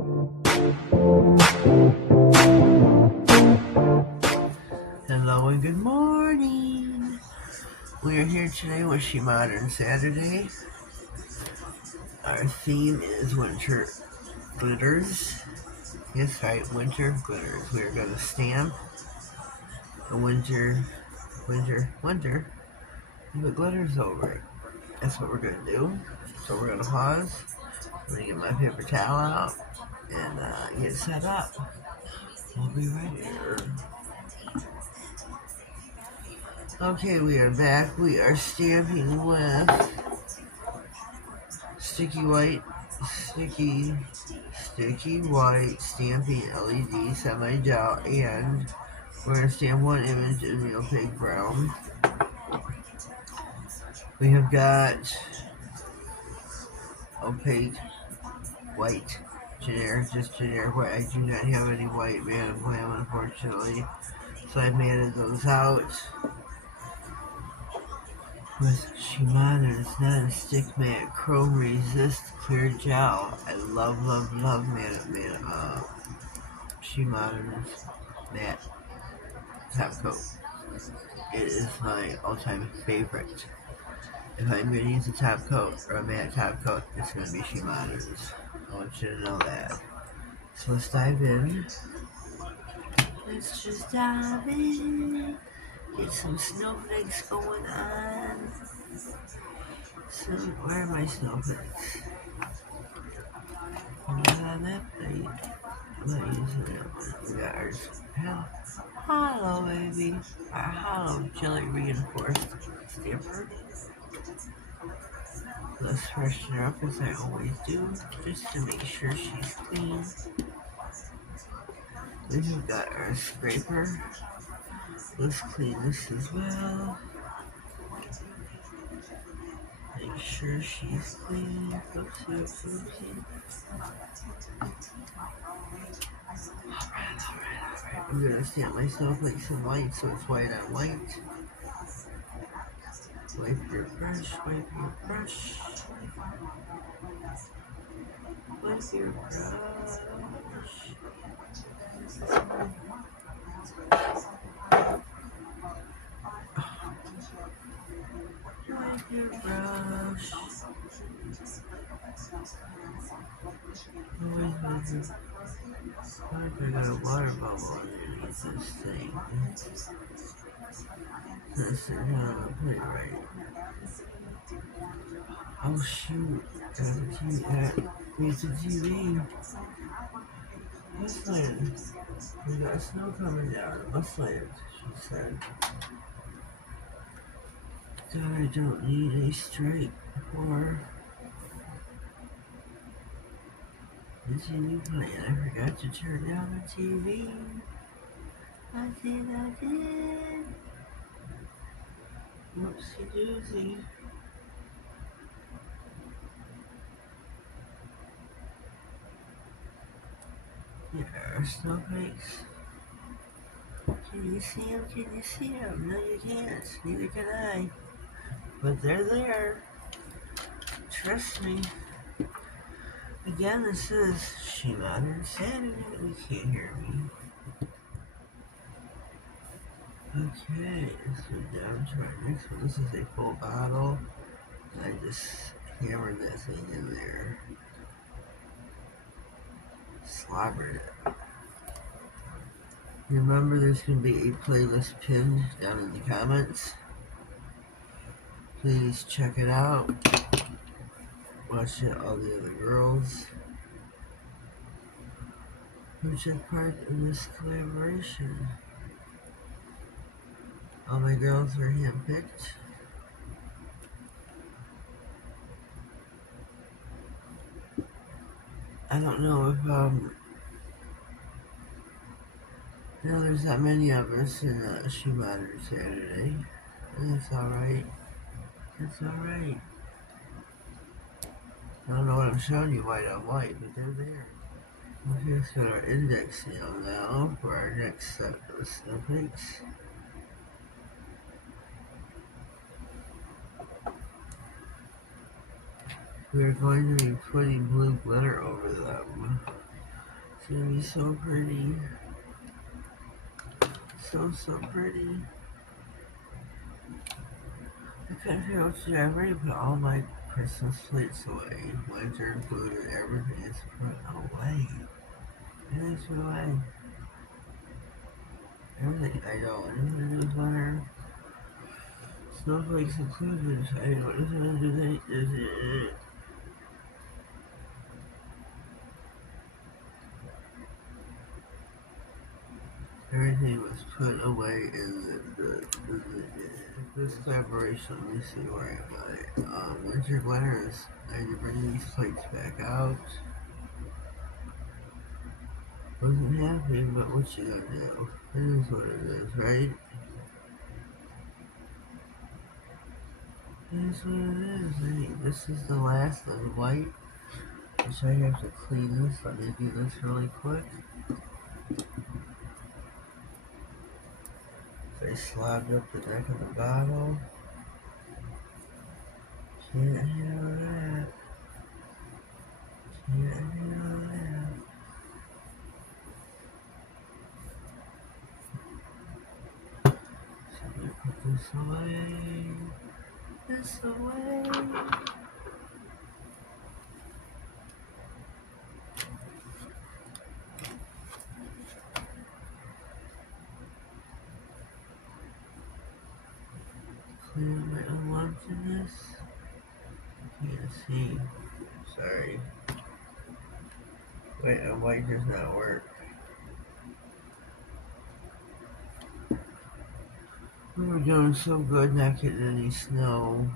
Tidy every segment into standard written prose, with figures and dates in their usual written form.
Hello and good morning. We are here today with SheModern Saturday. Our theme is winter glitters. Yes, right, winter glitters. We are going to stamp a winter and put glitters over it. That's what we're going to do. So we're going to pause. I'm going to get my paper towel out and get set up. We'll be right here. Okay, we are back. We are stamping with sticky white stamping LED semi-gel, and we're going to stamp one image in real pig brown. We have got opaque white, just generic white. I do not have any white Madam Glam, unfortunately, so I matted those out with SheModern. It's not a stick matte chrome resist clear gel. I love SheModern's matte top coat. It is my all-time favorite. If I'm going to use a top coat or a matte top coat, it's going to be SheModern's. I want you to know that. So let's dive in. Let's just dive in. Get some snowflakes going on. So, where are my snowflakes? Not on that plate. I'm not using that one. We got ours. Hollow, baby. Our hollow jelly reinforced stamper. Let's freshen her up as I always do, just to make sure she's clean. Then we've got our scraper. Let's clean this as well. Make sure she's clean. Oopsie. Alright. I'm gonna stamp my snowflakes in white so it's white on white. Wipe your brush. Wipe your brush. Wipe your brush. I got a water bubble underneath this thing. Let's sit down and put it right. Oh shoot, there's a TV. Muslin. We got snow coming down. Muslin, she said. God, I don't need a stripe for the TV plan. I forgot to turn down the TV. I did. Whoopsie doozy. There are snowflakes. Can you see them? No, you can't. Neither can I. But they're there. Trust me. Again, this is SheModern Saturday. You can't hear me. Okay, let's go down to our next one. This is a full bottle. I just hammered that thing in there. Slobbered it. Remember, there's going to be a playlist pinned down in the comments. Please check it out. Watch it, all the other girls who took part in this collaboration. All my girls were handpicked. I don't know if there's not many of us in SheModern Saturday. That's alright. I don't know what I'm showing you white on white, but they're there. Okay, let's go to our index nail now for our next set of snowflakes. We're going to be putting blue glitter over them. gonna be so pretty. So pretty. I couldn't figure out what to do. I've already put all my Christmas plates away. Winter included, everything is put away. It is put away. Everything I don't. Anything to do with winter. Snowflakes included. I don't know what to do. Everything was put away in this collaboration. Let me see where I got it. Winter glares. I had to bring these plates back out. Wasn't happy, but what you gonna do? It is what it is, right? It is what it is. This is the last of the white, which I have to clean this. Let me do this really quick. I slobbed up the neck of the bottle. Can't handle that. Can't handle that. So we put this away. This away. Clear my unwantedness. Can't see. Sorry. Wait, a white does not work. We were doing so good not getting any snow.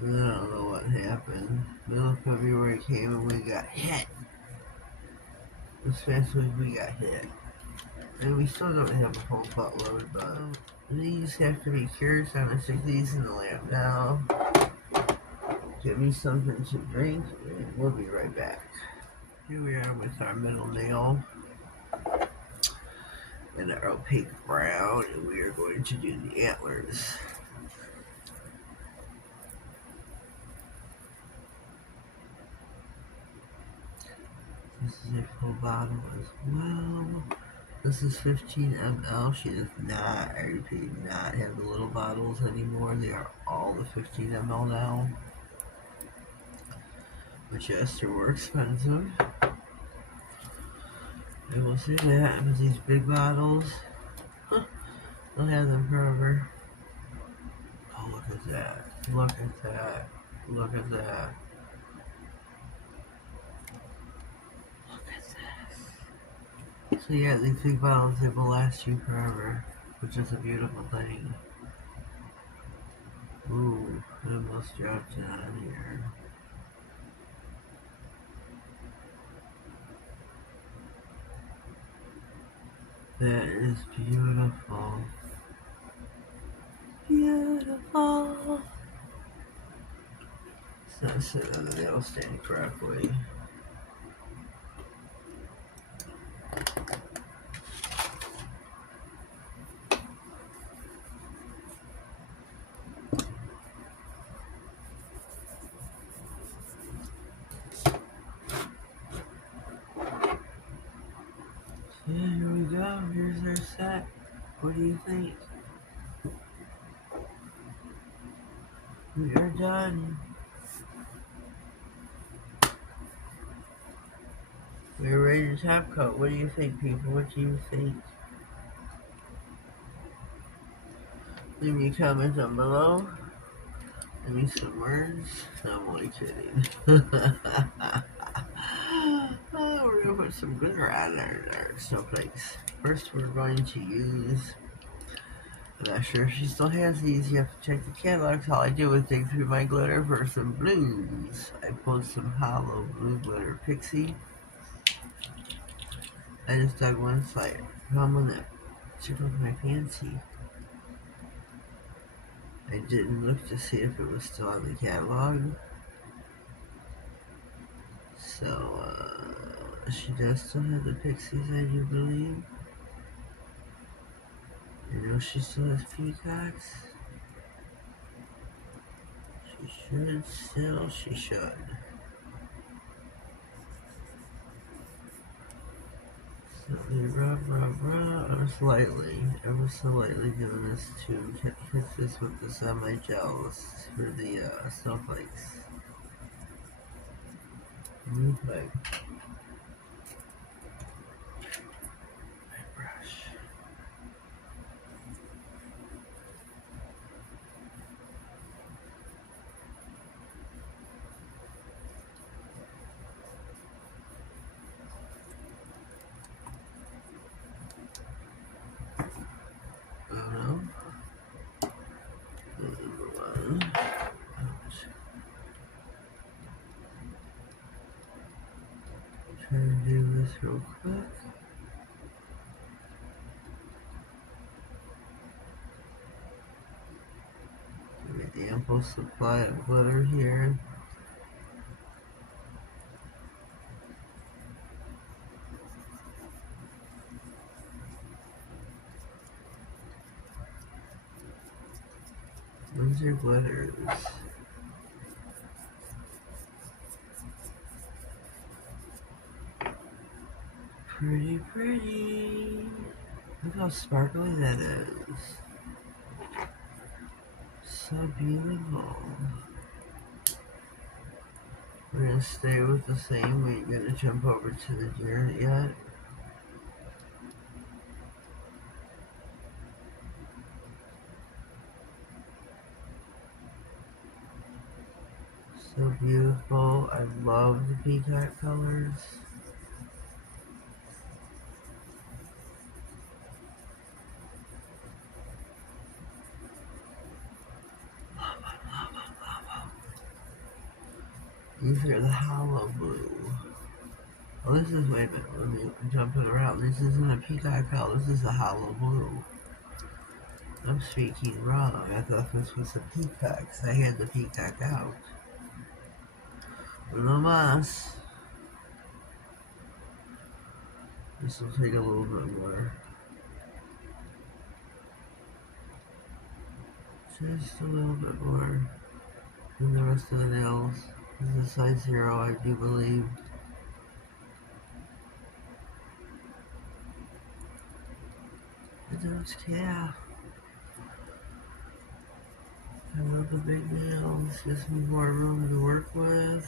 And I don't know what happened. Middle of February came and we got hit. This past week we got hit. And we still don't have a whole buttload, but these have to be cured, so I'm gonna stick these in the lamp now. Get me something to drink, and we'll be right back. Here we are with our middle nail and our opaque brown, and we are going to do the antlers. This is a full bottle as well. This is 15 ml. She does not, I repeat, not have the little bottles anymore. They are all the 15 ml now. Which, yes, they're more expensive. I will say that, because these big bottles, they'll have them forever. Oh, look at that. Look at that. Look at that. Look at this. So yeah, these big bottles, they will last you forever, which is a beautiful thing. Ooh, I almost dropped it on here. That is beautiful. Beautiful. It's not sitting on the nail stand correctly. Yeah, here we go. Here's our set. What do you think? We are done. We're ready to top coat. What do you think, people? What do you think? Leave me a comment down below. Give me some words. No, I'm only kidding. Oh, we're going to put some glitter on our snowflakes. First, we're going to use... I'm not sure if she still has these. You have to check the catalogs. All I did was dig through my glitter for some blues. I pulled some hollow blue glitter pixie. I just dug one side. Found one that tickled my fancy. I didn't look to see if it was still on the catalog. So, she does still have the pixies, I do believe. I know she still has peacocks. She should. I'm slightly, ever so lightly doing this to hit this with the semi-gels for the snowflakes. Okay. My brush. Oh no. Number one. Try to do this real quick. Give me ample supply of glitter here. Where's your glitters? Pretty, pretty. Look how sparkly that is. So beautiful. We're gonna stay with the same. We ain't gonna jump over to the deer yet. So beautiful. I love the peacock colors. These are the hollow blue. Oh, this is, wait a minute, let me jump it around. This isn't a peacock color, this is a hollow blue. I'm speaking wrong. I thought this was a peacock, so I had the peacock out. No más. This will take a little bit more. Just a little bit more than the rest of the nails. This is a size 0, I do believe. I don't care. I love the big nails. Gives me more room to work with.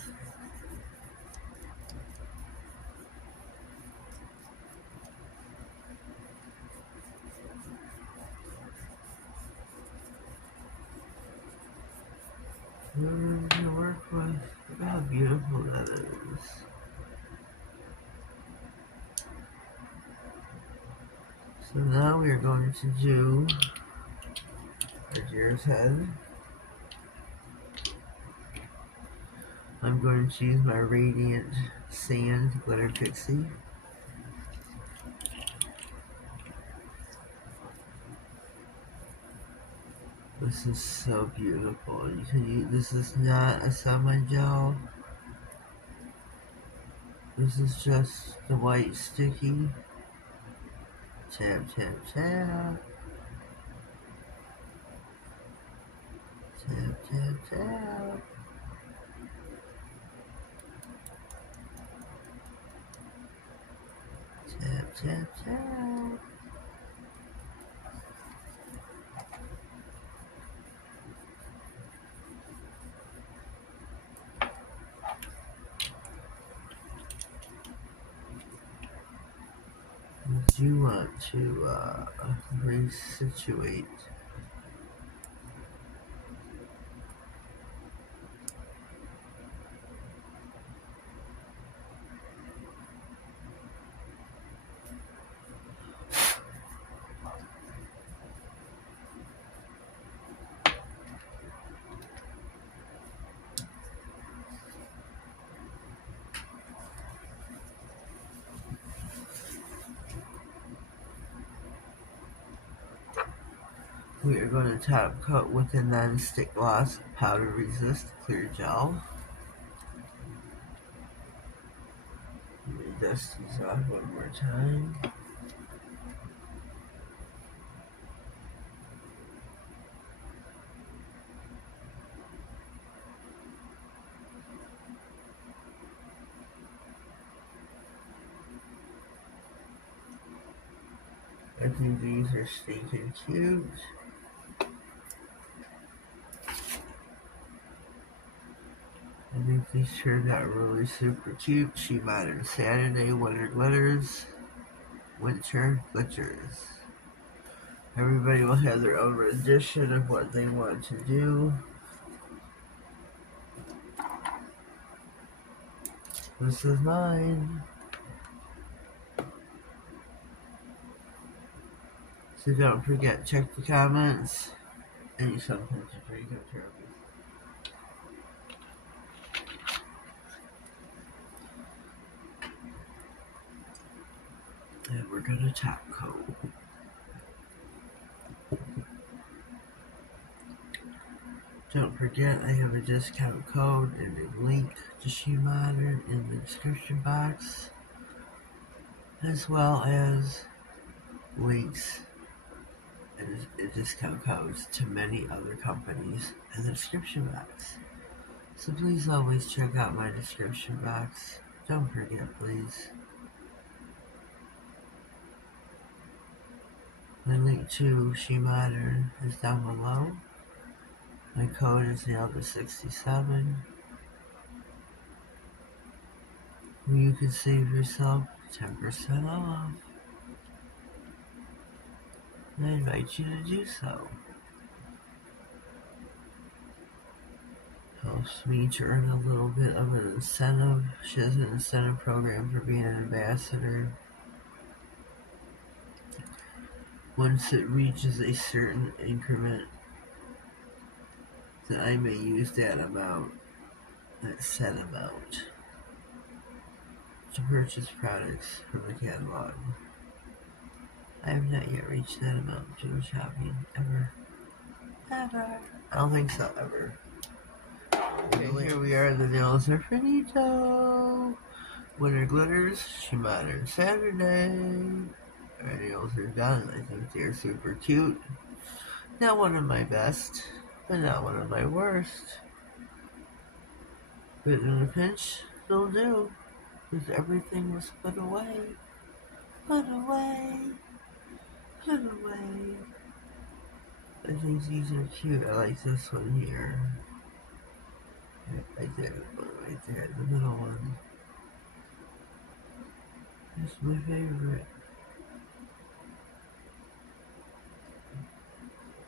More room to work with. Look how beautiful that is. So now we are going to do our deer's head. I'm going to use my Radiant Sand Glitter Pixie. This is so beautiful. You can use, this is not a semi-gel. This is just the white sticky. Tap, tap, tap. Tap, tap, tap. Tap, tap, tap. Do you want to resituate? We are going to top coat with a non-stick gloss powder resist clear gel. Let me dust these off one more time. I think these are stinking cute. I think these turned out really super cute. SheModern Saturday Winter Glitters. Winter Glitters. Everybody will have their own rendition of what they want to do. This is mine. So don't forget, check the comments. And something to drink up here. And we're gonna top coat. Don't forget, I have a discount code and a link to SheModern in the description box, as well as links and discount codes to many other companies in the description box. So please always check out my description box. Don't forget, please. My link to SheModern is down below. My code is NailedIt67. You can save yourself 10% off. And I invite you to do so. Helps me to earn a little bit of an incentive. She has an incentive program for being an ambassador. Once it reaches a certain increment, then I may use that amount, that set amount, to purchase products from the catalog. I have not yet reached that amount to go shopping, ever. Ever. I don't think so, ever. Okay, here we are, the nails are finito. Winter Glitters, SheModern Saturday. Our nails are done. I think they're super cute. Not one of my best, but not one of my worst. But in a pinch, they'll do. Because everything was put away. Put away. Put away. I think these are cute. I like this one here. Right there, right there, the middle one. That's my favorite.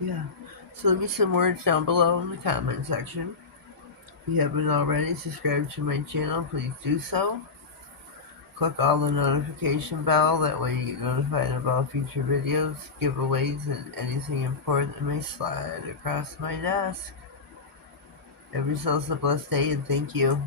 Yeah. So leave me some words down below in the comment section. If you haven't already subscribed to my channel, please do so. Click on the notification bell, that way you get notified about future videos, giveaways, and anything important that may slide across my desk. Have yourselves a blessed day, and thank you.